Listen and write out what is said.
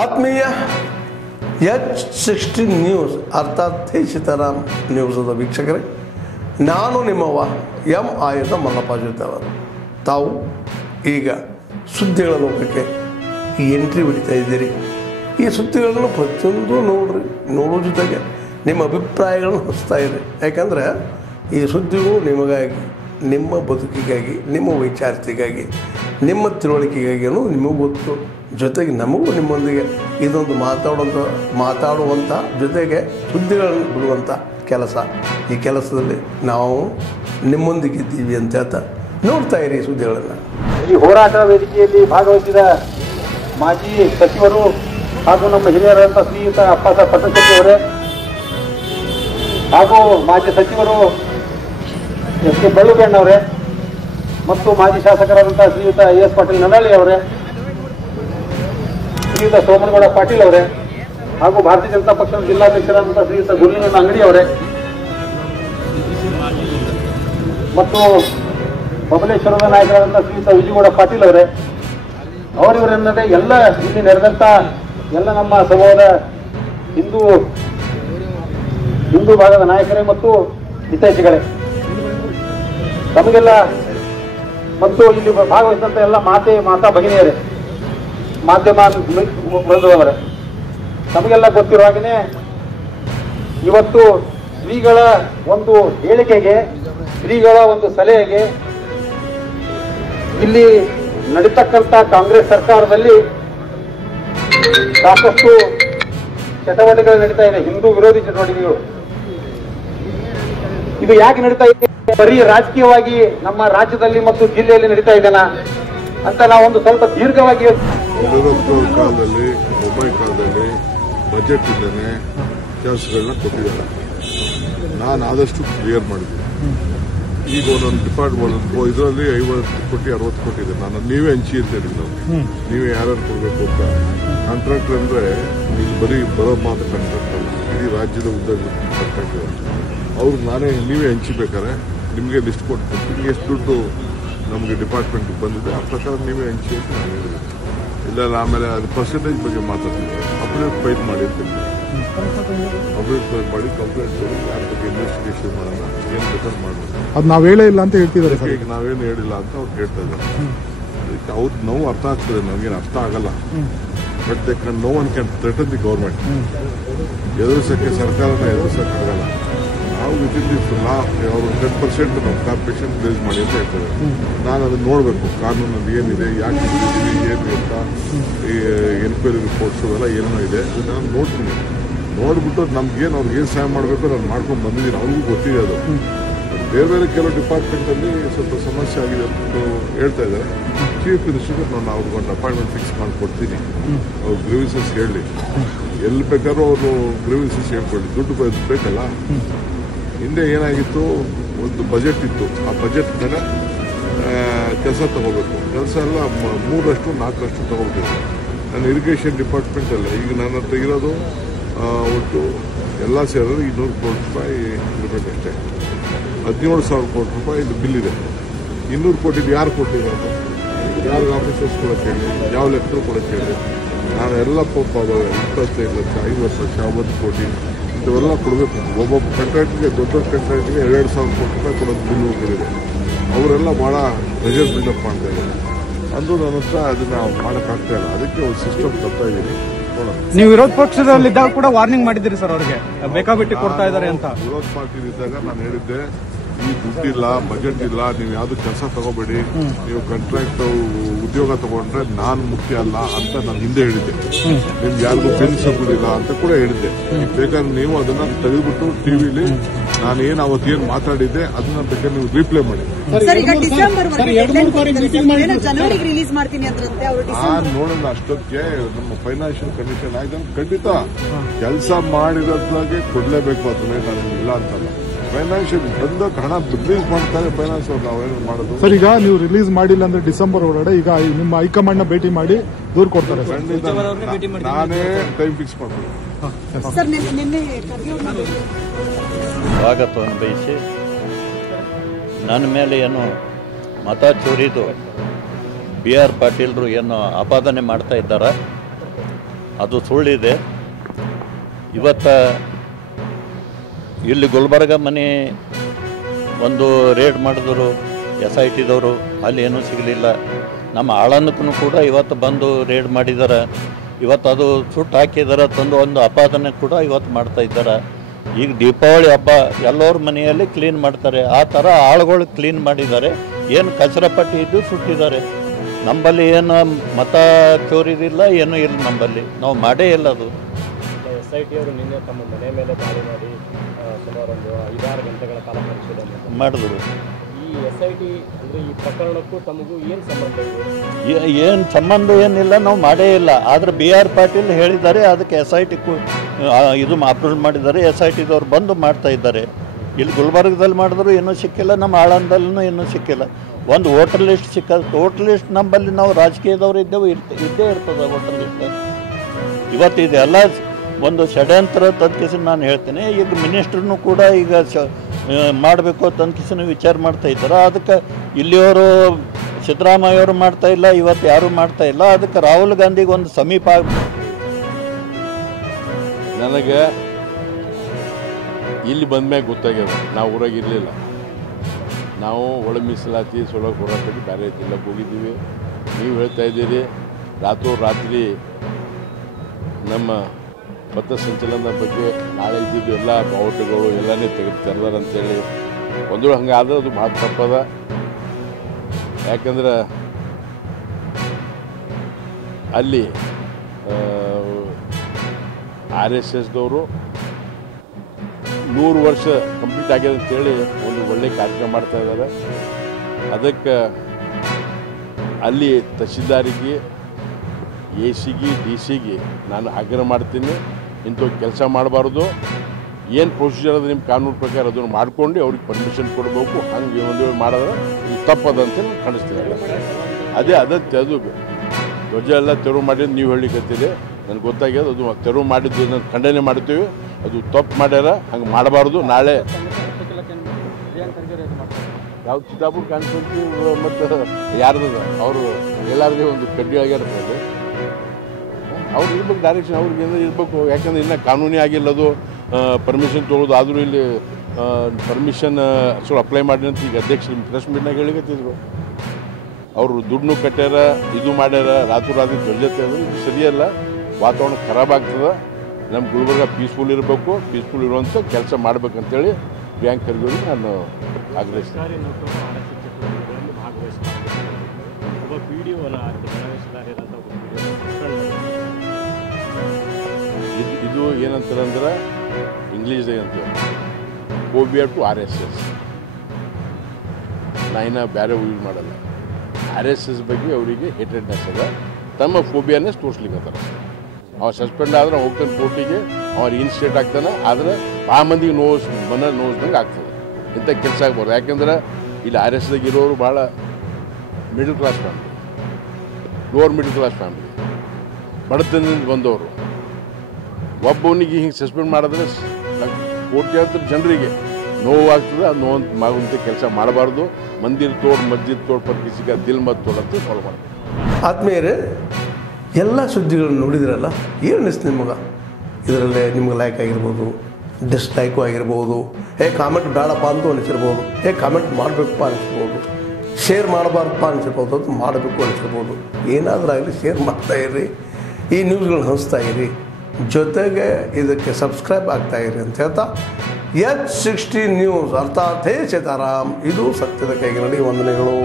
ಆತ್ಮೀಯ H16 news ಅರ್ಥಾತ್ ಸೀತಾರಾಮ್ ನ್ಯೂಸದ ವೀಕ್ಷಕರೇ, ನಾನು ನಿಮ್ಮವ ಎಂ ಆಯುಧ ಮಲ್ಲಪ್ಪ ಜೊತೆವರು. ತಾವು ಈಗ ಸುದ್ದಿಗಳ ಲೋಕಕ್ಕೆ ಎಂಟ್ರಿ ಬಿಡ್ತಾ ಇದ್ದೀರಿ. ಈ ಸುದ್ದಿಗಳನ್ನು ಪ್ರತಿಯೊಂದು ನೋಡೋ ಜೊತೆಗೆ ನಿಮ್ಮ ಅಭಿಪ್ರಾಯಗಳನ್ನು ಹಚ್ತಾ ಇರಿ. ಯಾಕಂದರೆ ಈ ಸುದ್ದಿಗಳು ನಿಮಗಾಗಿ, ನಿಮ್ಮ ಬದುಕಿಗಾಗಿ, ನಿಮ್ಮ ವೈಚಾರಿಕೆಗಾಗಿ, ನಿಮ್ಮ ತಿಳುವಳಿಕೆಗಾಗಿ ಅನ್ನೋದು ನಿಮಗೂ ಗೊತ್ತು. ಜೊತೆಗೆ ನಮಗೂ ನಿಮ್ಮೊಂದಿಗೆ ಇದೊಂದು ಮಾತಾಡುವಂಥ ಜೊತೆಗೆ ಸುದ್ದಿಗಳನ್ನು ಬಿಡುವಂಥ ಕೆಲಸ. ಈ ಕೆಲಸದಲ್ಲಿ ನಾವು ನಿಮ್ಮೊಂದಿಗಿದ್ದೀವಿ ಅಂತ ಹೇಳ್ತಾ ನೋಡ್ತಾ ಇರಿ ಸುದ್ದಿಗಳನ್ನು. ಈ ಹೋರಾಟ ವೇದಿಕೆಯಲ್ಲಿ ಭಾಗವಹಿಸಿದ ಮಾಜಿ ಸಚಿವರು ಹಾಗೂ ನಮ್ಮ ಹಿರಿಯರಾದಂಥ ಶ್ರೀಯುತ ಅಪ್ಪಾಸಾಹೇಬ್ ಪಟ್ಟಣಶೆಟ್ಟಿ ಅವರೇ ಹಾಗೂ ಮಾಜಿ ಸಚಿವರು ಎಸ್ ಕೆ ಬಳ್ಳುಗಣ್ಣವರೇ ಮತ್ತು ಮಾಜಿ ಶಾಸಕರಾದಂಥ ಶ್ರೀಯುತ ಎಸ್ ಪಾಟೀಲ್ ನಡಾಳಿ ಅವರೇ, ಶ್ರೀಯುತ ಸೋಮನಗೌಡ ಪಾಟೀಲ್ ಅವರೇ ಹಾಗೂ ಭಾರತೀಯ ಜನತಾ ಪಕ್ಷದ ಜಿಲ್ಲಾಧ್ಯಕ್ಷರಾದಂಥ ಶ್ರೀಯುತ ಗುರುಲಿಂಗನ ಅಂಗಡಿ ಅವರೇ ಮತ್ತು ಬಬಲೇಶ್ವರದ ನಾಯಕರಾದಂಥ ಶ್ರೀಯುತ ವಿಜಯಗೌಡ ಪಾಟೀಲ್ ಅವರೇ, ಅವರಿವರೆನ್ನದೇ ಎಲ್ಲ ಇಲ್ಲಿ ನಡೆದಂಥ ಎಲ್ಲ ನಮ್ಮ ಸಮೂಹದ ಹಿಂದೂ ಭಾಗದ ನಾಯಕರೇ ಮತ್ತು ಹಿತೈಷಿಗಳೇ, ತಮಗೆಲ್ಲ ಮತ್ತು ಇಲ್ಲಿ ಭಾಗವಹಿಸಿದಂಥ ಎಲ್ಲ ಮಾತಾ ಭಗಿನಿಯರೇ, ಮಾಧ್ಯಮ ಬಂಧುವವರೇ, ತಮಗೆಲ್ಲ ಗೊತ್ತಿರೋ ಹಾಗೆಯೇ ಇವತ್ತು ಶ್ರೀಗಳ ಒಂದು ಹೇಳಿಕೆಗೆ, ಶ್ರೀಗಳ ಒಂದು ಸಲಹೆಗೆ ಇಲ್ಲಿ ನಡೀತಕ್ಕಂಥ ಕಾಂಗ್ರೆಸ್ ಸರ್ಕಾರದಲ್ಲಿ ಸಾಕಷ್ಟು ಚಟುವಟಿಕೆಗಳು ನಡೀತಾ ಇದೆ, ಹಿಂದೂ ವಿರೋಧಿ ಚಟುವಟಿಕೆಗಳು. ಇದು ಯಾಕೆ ನಡೀತಾ ಇದೆ? ಬರೀ ರಾಜಕೀಯವಾಗಿ ನಮ್ಮ ರಾಜ್ಯದಲ್ಲಿ ಮತ್ತು ಜಿಲ್ಲೆಯಲ್ಲಿ ನಡೀತಾ ಇದೆನಾ ಅಂತ ನಾವೊಂದು ಸ್ವಲ್ಪ ದೀರ್ಘವಾಗಿ ಕಾಲದಲ್ಲಿ ಮೊಬೈಲ್ ಕಾಲದಲ್ಲಿ ಬಜೆಟ್ ಇದ್ದೇನೆ ಕೆಲಸಗಳನ್ನ ಕೊಟ್ಟಿದ್ದಾರೆ. ನಾನು ಆದಷ್ಟು ಕ್ಲಿಯರ್ ಮಾಡಿದ್ದೀನಿ. ಈಗ ಒಂದೊಂದು ಡಿಪಾರ್ಟ್ಮೆಂಟ್ ಇದರಲ್ಲಿ 50 ಕೋಟಿ 60 ಕೋಟಿ ಇದೆ. ನಾನು ನೀವೇ ಹಂಚಿ ಅಂತ ಹೇಳಿದ್ದು, ನೀವೇ ಯಾರ್ಯಾರು ಕೊಡಬೇಕು ಅಂತ. ಕಾಂಟ್ರಾಕ್ಟರ್ ಅಂದರೆ ಇದು ಬರೀ ಬರೋ ಮಾತ್ರ ಕಾಂಟ್ರಾಕ್ಟರ್ ಅಲ್ಲ, ಇಡೀ ರಾಜ್ಯದ ಉದ್ಯೋಗ ಕಾಂಟ್ರಾಕ್ಟರ್. ಅವ್ರಿಗೆ ನೀವೇ ಹಂಚಿಬೇಕಾರೆ ನಿಮಗೆ ಲಿಸ್ಟ್ ಕೊಟ್ಟು ಎಷ್ಟು ದುಡ್ಡು ನಮಗೆ ಡಿಪಾರ್ಟ್ಮೆಂಟ್ಗೆ ಬಂದಿದೆ ಆ ಪ್ರಕಾರ ನೀವೇ ಹಂಚಿ ಅಂತ ನಾನು ಹೇಳಿದೆ. ಇಲ್ಲ ಆಮೇಲೆ ಅದು ಪರ್ಸೆಂಟೇಜ್ ಬಗ್ಗೆ ಮಾತಾಡ್ತೀನಿ. ಅಪ್ಡೇಟ್ ಫೈಲ್ ಮಾಡಿ ಅಂತ ಅಪ್ಡೇಟ್ ಫೈಲ್ ಮಾಡಿ ಕಂಪ್ಲೇಂಟ್ ಕೊಡಿ, ಯಾರ ಬಗ್ಗೆ ಇನ್ವೆಸ್ಟಿಗೇಷನ್ ಮಾಡೋಣ, ಏನು ಬೇಕಾದ್ರೆ ಮಾಡೋಣ. ಅದು ನಾವು ಹೇಳೇ ಇಲ್ಲ ಅಂತ ಹೇಳ್ತಿದ್ದಾರೆ ಸರ್. ಈಗ ನಾವೇನು ಹೇಳಿಲ್ಲ ಅಂತ ಅವ್ರು ಹೇಳ್ತಾ ಇದ್ದಾರೆ. ಅದಕ್ಕೆ ಅವ್ರು ನೋವು ಅರ್ಥ ಆಗ್ತದೆ, ನಮಗೇನು ಅರ್ಥ ಆಗಲ್ಲ. But they can no one can threaten the government. ಎದುರಿಸೋಕ್ಕೆ ಸರ್ಕಾರನ ಎದುರಿಸೋಕ್ಕಾಗಲ್ಲ. ನಾವು ವಿತಿನ್ ದಿಸ್ ಲಾ ಅವರು 10% ನಾವು ಕಾರ್ಪೊರೇಷನ್ ರಿಲೀಸ್ ಮಾಡಿ ಅಂತ ಹೇಳ್ತಾರೆ. ನಾನು ಅದನ್ನು ನೋಡಬೇಕು, ಕಾನೂನಲ್ಲಿ ಏನಿದೆ, ಯಾಕೆ ಏನು ಅಂತ, ಈ ಎನ್ಕ್ವೈರಿ ರಿಪೋರ್ಟ್ಸ್ ಅವೆಲ್ಲ ಏನೋ ಇದೆ, ನಾನು ನೋಡ್ತೀನಿ. ನೋಡ್ಬಿಟ್ಟು ನಮ್ಗೇನು ಅವ್ರಿಗೇನು ಸಹಾಯ ಮಾಡಬೇಕು ನಾನು ಮಾಡ್ಕೊಂಡು ಬಂದಿದ್ದೀನಿ. ಅವ್ರಿಗೂ ಗೊತ್ತಿದೆ ಅದು. ಬೇರೆ ಕೆಲವು ಡಿಪಾರ್ಟ್ಮೆಂಟಲ್ಲಿ ಸ್ವಲ್ಪ ಸಮಸ್ಯೆ ಆಗಿದೆ ಅಂತ ಹೇಳ್ತಾ ಇದ್ದಾರೆ. ಚೀಫ್ ಮಿನಿಸ್ಟರ್ಗೆ ನಾನು ಅವ್ರಿಗೊಂದು ಅಪಾಯಿಂಟ್ಮೆಂಟ್ ಫಿಕ್ಸ್ ಮಾಡಿಕೊಡ್ತೀನಿ. ಅವ್ರು ಗ್ರೀವೆನ್ಸಸ್ ಹೇಳಿ, ಎಲ್ಲಿ ಬೇಕಾದ್ರೂ ಅವರು ಗ್ರೀವೆನ್ಸಸ್ ಹೇಳ್ಕೊಳ್ಳಿ. ದುಡ್ಡು ಬೇಕಲ್ಲ. ಹಿಂದೆ ಏನಾಗಿತ್ತು, ಒಂದು ಬಜೆಟ್ ಇತ್ತು. ಆ ಬಜೆಟ್ ಮೇಲೆ ಕೆಲಸ ತಗೋಬೇಕು. ಕೆಲಸ ಎಲ್ಲ 3% 4% ತಗೋಬೇಕು. ನಾನು ಇರಿಗೇಷನ್ ಡಿಪಾರ್ಟ್ಮೆಂಟಲ್ಲ, ಈಗ ನನ್ನ ಹತ್ರ ಇರೋದು ಒಟ್ಟು ಎಲ್ಲ ಸೇರಿದ್ರೆ 200 ಕೋಟಿ ರೂಪಾಯಿ ಇರಬೇಕಷ್ಟೇ. 17,000 ಕೋಟಿ ರೂಪಾಯಿ ಇದು ಬಿಲ್ ಇದೆ. 200 ಕೋಟಿ ಯಾರು ಕೊಟ್ಟಿರೋದು? ಯಾರು ಆಫೀಸರ್ಸ್ ಕೊಡೋಕ್ಕೆ ಹೇಳಿ, ಯಾವ ಲೆಕ್ಕರು ಕೊಡೋಕ್ಕೆ ಹೇಳಿ. ನಾನು ಎಲ್ಲ 25 ಲಕ್ಷ 50 ಲಕ್ಷ 50 ಕೋಟಿ ಇಂಥವೆಲ್ಲ ಕೊಡಬೇಕು. ಒಬ್ಬೊಬ್ಬ ಕಂಟ್ರಾಕ್ಟ್ಗೆ, ದೊಡ್ಡ ಕಂಟ್ರಾಕ್ಟ್ಗೆ 2,000 ಕೋಟಿ ರೂಪಾಯಿ ಕೊಡೋದು ಬಿಲ್ಲುಗಳಿದೆ. ಅವರೆಲ್ಲ ಭಾಳ ಪ್ರೆಷರ್ ಬಿಲ್ಡಪ್ ಮಾಡ್ತಾ ಇದ್ದಾರೆ. ಅಂದರೂ ನನ್ನ ಹತ್ರ ಅದನ್ನ ಮಾಡೋಕ್ಕಾಗ್ತಾ ಇಲ್ಲ. ಅದಕ್ಕೆ ಒಂದು ಸಿಸ್ಟಮ್ ತರ್ತಾ ಇದ್ದೀನಿ. ನೀವು ವಿರೋಧ ಪಕ್ಷದಲ್ಲಿದ್ದಾಗ ಕೂಡ ವಾರ್ನಿಂಗ್ ಮಾಡಿದ್ದೀರಿ ಸರ್, ಅವ್ರಿಗೆ ಬೇಕಾಬಿಟ್ಟು ಕೊಡ್ತಾ ಇದ್ದಾರೆ ಅಂತ. ವಿರೋಧ ಪಾರ್ಟಿಲಿದ್ದಾಗ ನಾನು ಹೇಳಿದ್ದೆ, ಈ ದುಡ್ಡಿಲ್ಲ, ಬಜೆಟ್ ಇಲ್ಲ, ನೀವು ಯಾವ್ದು ಕೆಲಸ ತಗೋಬೇಡಿ, ನೀವು ಕಾಂಟ್ರಾಕ್ಟ್ ಉದ್ಯೋಗ ತಗೊಂಡ್ರೆ ನಾನು ಮುಖ್ಯ ಅಲ್ಲ ಅಂತ ನಾನು ಹಿಂದೆ ಹೇಳಿದ್ದೆ. ನಿಮ್ಗೆ ಯಾರಿಗೂ ಬೆನಿಸೋದಿಲ್ಲ ಅಂತ ಕೂಡ ಹೇಳಿದ್ದೆ. ಬೇಕಾದ್ರೆ ನೀವು ಅದನ್ನ ತೆಗೆದುಬಿಟ್ಟು ಟಿವಿಲಿ ನಾನೇನು ಅವತ್ತೇನು ಮಾತಾಡಿದ್ದೆ ಅದನ್ನ ಬೇಕಾದ್ರೆ ನೀವು ರೀಪ್ಲೇ ಮಾಡಿ. ನಾನು ನೋಡೋಣ ಅಷ್ಟೊತ್ತಿಗೆ ನಮ್ಮ ಫೈನಾನ್ಷಿಯಲ್ ಕಂಡೀಷನ್ ಆಯ್ತು. ಖಂಡಿತ ಕೆಲಸ ಮಾಡಿರೋದ್ರಾಗೆ ಕೊಡ್ಲೇಬೇಕು, ಅದನ್ನೇ ನಾನು ಇಲ್ಲ ಅಂತಲ್ಲ. ಫೈನಾನ್ಷಿಯಲ್ ಬಂದಾಗ ಹಣ ರಿಲೀಸ್ ಮಾಡ್ತಾರೆ ಫೈನಾನ್ಸ್ ಅವ್ರು. ನಾವೇನು ಮಾಡೋದು ಸರ್? ಈಗ ನೀವು ರಿಲೀಸ್ ಮಾಡಿಲ್ಲ ಅಂದ್ರೆ ಡಿಸೆಂಬರ್ ಒಳಗಡೆ ಈಗ ನಿಮ್ಮ ಹೈಕಮಾಂಡ್ ನ ಭೇಟಿ ಮಾಡಿ ದೂರು ಕೊಡ್ತಾರೆ. ನಾನೇ ಟೈಮ್ ಫಿಕ್ಸ್ ಮಾಡ್ತೀನಿ. ಸ್ವಾಗತವನ್ನು ಬಯಸಿ ನನ್ನ ಮೇಲೆ ಏನು ಮತ ಚೋರಿದು ಬಿ ಆರ್ ಪಾಟೀಲ್ರು ಏನು ಆಪಾದನೆ ಮಾಡ್ತಾ ಇದ್ದಾರೆ, ಅದು ಸುಳ್ಳಿದೆ. ಇವತ್ತು ಇಲ್ಲಿ ಗುಲ್ಬರ್ಗ ಮನೆ ಒಂದು ರೇಡ್ ಮಾಡಿದ್ರು SITದವರು, ಅಲ್ಲಿ ಏನೂ ಸಿಗಲಿಲ್ಲ. ನಮ್ಮ ಆಳಂದಕ್ಕೂ ಕೂಡ ಇವತ್ತು ಬಂದು ರೇಡ್ ಮಾಡಿದ್ದಾರೆ. ಇವತ್ತು ಅದು ಸುಟ್ಟು ಹಾಕಿದ್ದಾರೆ ತಂದು ಒಂದು ಅಪಾದನೆ ಕೂಡ ಇವತ್ತು ಮಾಡ್ತಾ ಇದ್ದಾರೆ. ಈಗ ದೀಪಾವಳಿ ಹಬ್ಬ ಎಲ್ಲರ ಮನೆಯಲ್ಲಿ ಕ್ಲೀನ್ ಮಾಡ್ತಾರೆ, ಆ ಥರ ಆಳುಗಳು ಕ್ಲೀನ್ ಮಾಡಿದ್ದಾರೆ. ಏನು ಕಚರಪಟ್ಟಿ ಇದ್ದು ಸುಟ್ಟಿದ್ದಾರೆ. ನಮ್ಮಲ್ಲಿ ಏನು ಮತ ಚೋರಿದಿಲ್ಲ, ಏನೂ ಇಲ್ಲ. ನಮ್ಮಲ್ಲಿ ನಾವು ಮಾಡೇ ಇಲ್ಲ. ಅದು SIT ಅವರು ನಿನ್ನೆ ತಮ್ಮ ಮನೆ ಮೇಲೆ ದಾಳಿ ಮಾಡಿ ಸುಮಾರು ಒಂದು 5-6 ಗಂಟೆಗಳ ಕಾಲ ಪರಿಶೀಲನೆ ಮಾಡಿದ್ರು. ಈ SIT ಅಂದರೆ ಈ ಪ್ರಕರಣಕ್ಕೂ ತಮಗೂ ಏನು ಸಂಬಂಧ ಇದೆ? ಏನು ಸಂಬಂಧ ಏನಿಲ್ಲ, ನಾವು ಮಾಡೇ ಇಲ್ಲ. ಆದರೆ BR ಪಾಟೀಲ್ ಹೇಳಿದ್ದಾರೆ, ಅದಕ್ಕೆ SIT ಇದು ಅಪ್ರೂವ್ ಮಾಡಿದ್ದಾರೆ. SITದವ್ರು ಬಂದು ಮಾಡ್ತಾ ಇದ್ದಾರೆ. ಇಲ್ಲಿ ಗುಲ್ಬರ್ಗದಲ್ಲಿ ಮಾಡಿದ್ರು ಏನೂ ಸಿಕ್ಕಿಲ್ಲ, ನಮ್ಮ ಆಳಂದಲ್ಲೂ ಏನೂ ಸಿಕ್ಕಿಲ್ಲ. ಒಂದು ವೋಟರ್ ಲಿಸ್ಟ್ ಸಿಕ್ಕದು. ವೋಟರ್ ಲಿಸ್ಟ್ ನಮ್ಮಲ್ಲಿ ನಾವು ರಾಜಕೀಯದವರು ಇದ್ದೇವೆ, ಇದ್ದೇ ಇರ್ತದೆ ವೋಟರ್ ಲಿಸ್ಟ್. ಇವತ್ತು ಇದೆಲ್ಲ ಒಂದು ಷಡ್ಯಂತ್ರ ತಂದ್ಕಿಸಿ ನಾನು ಹೇಳ್ತೇನೆ. ಈಗ ಮಿನಿಸ್ಟ್ರನ್ನು ಕೂಡ ಈಗ ಮಾಡಬೇಕು ತಂದ್ಕಿಸಿನ ವಿಚಾರ ಮಾಡ್ತಾ ಇದ್ದಾರೆ. ಅದಕ್ಕೆ ಇಲ್ಲಿಯವರು ಸಿದ್ದರಾಮಯ್ಯವರು ಮಾಡ್ತಾ ಇಲ್ಲ, ಇವತ್ತು ಯಾರೂ ಮಾಡ್ತಾ ಇಲ್ಲ. ಅದಕ್ಕೆ ರಾಹುಲ್ ಗಾಂಧಿಗೆ ಒಂದು ಸಮೀಪ ನನಗೆ ಇಲ್ಲಿ ಬಂದ್ಮ್ಯಾಗ ಗೊತ್ತಾಗ್ಯದ. ನಾವು ಊರಾಗ ಇರಲಿಲ್ಲ. ನಾವು ಒಳ ಮೀಸಲಾತಿ ಸೊಳಗೆ ಹೋರಾಟಕ್ಕೆ ಬೇರೆ ಜಿಲ್ಲೆಗೆ ಹೋಗಿದ್ದೀವಿ. ನೀವು ಹೇಳ್ತಾ ಇದ್ದೀರಿ ರಾತ್ರಿ ನಮ್ಮ ಪಥಸಂಚಲನದ ಬಗ್ಗೆ ನಾಳೆ ಇದ್ದಿದ್ದು ಎಲ್ಲ ಬಾವುಟಗಳು ಎಲ್ಲನೇ ತೆರೆದಾರ ಅಂತೇಳಿ. ಒಂದು ಹಂಗಾದ್ರೆ ಅದು ಭಾಳ ತಪ್ಪದ. ಯಾಕಂದ್ರೆ ಅಲ್ಲಿ RSSದವರು 100 ವರ್ಷ ಕಂಪ್ಲೀಟ್ ಆಗ್ಯದ ಅಂತೇಳಿ ಒಂದು ಒಳ್ಳೆ ಕಾರ್ಯಕ್ರಮ ಮಾಡ್ತಾ ಇದ್ದಾರೆ. ಅದಕ್ಕೆ ಅಲ್ಲಿ ತಹಶೀಲ್ದಾರಿಗೆ, AC ಗೆ, DC ಗೆ ನಾನು ಆಗ್ರಹ ಮಾಡ್ತೀನಿ, ಇಂಥ ಕೆಲಸ ಮಾಡಬಾರ್ದು. ಏನು ಪ್ರೊಸೀಜರ್ ಅದ ನಿಮ್ಮ ಕಾನೂನು ಪ್ರಕಾರ ಅದನ್ನು ಮಾಡ್ಕೊಂಡು ಅವ್ರಿಗೆ ಪರ್ಮಿಷನ್ ಕೊಡಬೇಕು. ಹಂಗೆ ಒಂದು ವೇಳೆ ಮಾಡಿದ್ರೆ ಇದು ತಪ್ಪದಂತ ಕಾಣಿಸ್ತೀನಿ. ಅದೇ ಅದು ಧ್ವಜ ಎಲ್ಲ ತೆರವು ಮಾಡಿದ್ದು ನೀವು ಹೇಳಿಕತ್ತೀರಿ. ನನಗೆ ಗೊತ್ತಾಗ್ಯದ. ಅದು ತೆರವು ಮಾಡಿದ್ದು ನಾನು ಖಂಡನೆ ಮಾಡ್ತೀವಿ. ಅದು ತಪ್ಪು ಮಾಡ್ಯಾರ, ಹಂಗೆ ಮಾಡಬಾರ್ದು. ನಾಳೆ ಯಾವ ಚಿತ್ತಾಪುರ ಕಾನ್ಸ್ಟಿಟ್ಯೂನ್ಸಿ ಮತ್ತು ಯಾರ್ದದ ಅವರು ಎಲ್ಲರದೇ ಒಂದು ಕಡ್ಡಿ ಆಗಿರ್ತದೆ. ಅವ್ರು ಇರ್ಬೇಕು, ಡೈರೆಕ್ಷನ್ ಅವ್ರಿಗೆ ಏನೋ ಇರಬೇಕು. ಯಾಕಂದ್ರೆ ಇನ್ನೂ ಕಾನೂನೇ ಆಗಿಲ್ಲ ಅದು. ಪರ್ಮಿಷನ್ ತೊಗೊಳೋದು ಆದರೂ ಇಲ್ಲಿ ಪರ್ಮಿಷನ್ ಅಪ್ಲೈ ಮಾಡಿ ಅಂತ ಈಗ ಅಧ್ಯಕ್ಷರು ಪ್ರೆಸ್ ಮೀಟ್ನಾಗ ಹೇಳಿಕತ್ತಿದ್ರು. ಅವರು ದುಡ್ಡು ಕಟ್ಟ್ಯಾರ, ಇದು ಮಾಡ್ಯಾರ, ರಾತ್ರಿ ಧ್ವಜ ತೆಗೆದ್ರು. ಇದು ಸರಿಯಲ್ಲ. ವಾತಾವರಣ ಖರಾಬ್ ಆಗ್ತದೆ. ನಮ್ಮ ಗುಲ್ಬರ್ಗ ಪೀಸ್ಫುಲ್ ಇರಬೇಕು. ಪೀಸ್ಫುಲ್ ಇರುವಂಥ ಕೆಲಸ ಮಾಡ್ಬೇಕಂತೇಳಿ ಪ್ರಿಯಾಂಕ್ ಖರ್ಗೆ ನಾನು ಆಗ್ರಹಿಸ್ತೀನಿ. ಇದು ಏನಂತಾರಂದ್ರೆ ಇಂಗ್ಲೀಷ್ದಾಗ ಅಂತೀವಿ ಫೋಬಿಯಾ ಟು RSS. ನಾ ಬೇರೆ ಯೂಸ್ ಮಾಡಲ್ಲ. RSS ಬಗ್ಗೆ ಅವರಿಗೆ ಹೇಟ್ರೆಡ್ನೆಸ್ ಅದ. ತಮ್ಮ ಫೋಬಿಯಾನೇ ತೋರಿಸ್ಲಿಕ್ಕತ್ತಾರ. ಅವ ಸಸ್ಪೆಂಡ್ ಆದ್ರೆ ಹೋಗ್ತಾನೆ ಕೋರ್ಟಿಗೆ, ಅವ್ರು ಇನ್ಸ್ಟೇಟ್ ಆಗ್ತಾನೆ. ಆದರೆ ಆ ಮಂದಿಗೆ ನೋವಿಸ್ದಂಗೆ ಆಗ್ತದೆ. ಇಂಥ ಕೆಲಸ ಆಗ್ಬಾರ್ದು. ಯಾಕೆಂದ್ರೆ ಇಲ್ಲಿ RSSದಾಗ ಇರೋರು ಭಾಳ middle class family, lower middle class family, ಬಡತನದಿಂದ ಬಂದವರು. ಒಬ್ಬವನಿಗೆ ಹಿಂಗೆ ಸಸ್ಪೆಂಡ್ ಮಾಡಿದ್ರೆ ಕೋಟ್ಯಾಂತರ ಜನರಿಗೆ ನೋವಾಗ್ತದೆ. ಅದು ನೋವಂತ ಕೆಲಸ ಮಾಡಬಾರ್ದು. ಮಂದಿರ್ ತೋಡ್ ಮಸ್ಜಿದ್ ತೋಡ್ ಪರ್ ಕಿಸಿಗ ದಿಲ್ ಮತ್ ತೋಡ್ ಅಂತ ಫಾಲೋ ಮಾಡಬೇಕು. ಆದ್ಮೇಲೆ ಎಲ್ಲ ಸುದ್ದಿಗಳನ್ನು ನೋಡಿದ್ರಲ್ಲ, ಏನು ಅನಿಸ್ತು ನಿಮಗೆ? ಇದರಲ್ಲೇ ನಿಮ್ಗೆ ಲೈಕ್ ಆಗಿರ್ಬೋದು, ಡಿಸ್ಲೈಕು ಆಗಿರ್ಬೋದು, ಕಾಮೆಂಟ್ ಬೇಡಪ್ಪ ಅಂತೂ ಅನಿಸಿರ್ಬೋದು, ಕಾಮೆಂಟ್ ಮಾಡಬೇಕಪ್ಪ ಅನಿಸ್ಬೋದು, ಶೇರ್ ಮಾಡಬಾರ್ದಪ್ಪ ಅನಿಸಿರ್ಬೋದು, ಅದು ಮಾಡಬೇಕು ಅನಿಸಿರ್ಬೋದು. ಏನಾದರೂ ಆಗಲಿ ಶೇರ್ ಮಾಡ್ತಾಯಿರಿ, ಈ ನ್ಯೂಸ್ಗಳನ್ನ ಹಂಚ್ತಾ ಇರಿ, ಜೊತೆಗೆ ಇದಕ್ಕೆ ಸಬ್ಸ್ಕ್ರೈಬ್ ಆಗ್ತಾಯಿರಿ ಅಂತ ಹೇಳ್ತಾ H16 ನ್ಯೂಸ್ ಅರ್ಥಾತ್ ಹೇ ಸೀತಾರಾಮ್, ಇದು ಸತ್ಯದ ಕೈಗೆ ನಡಿ. ವಂದನೆಗಳು.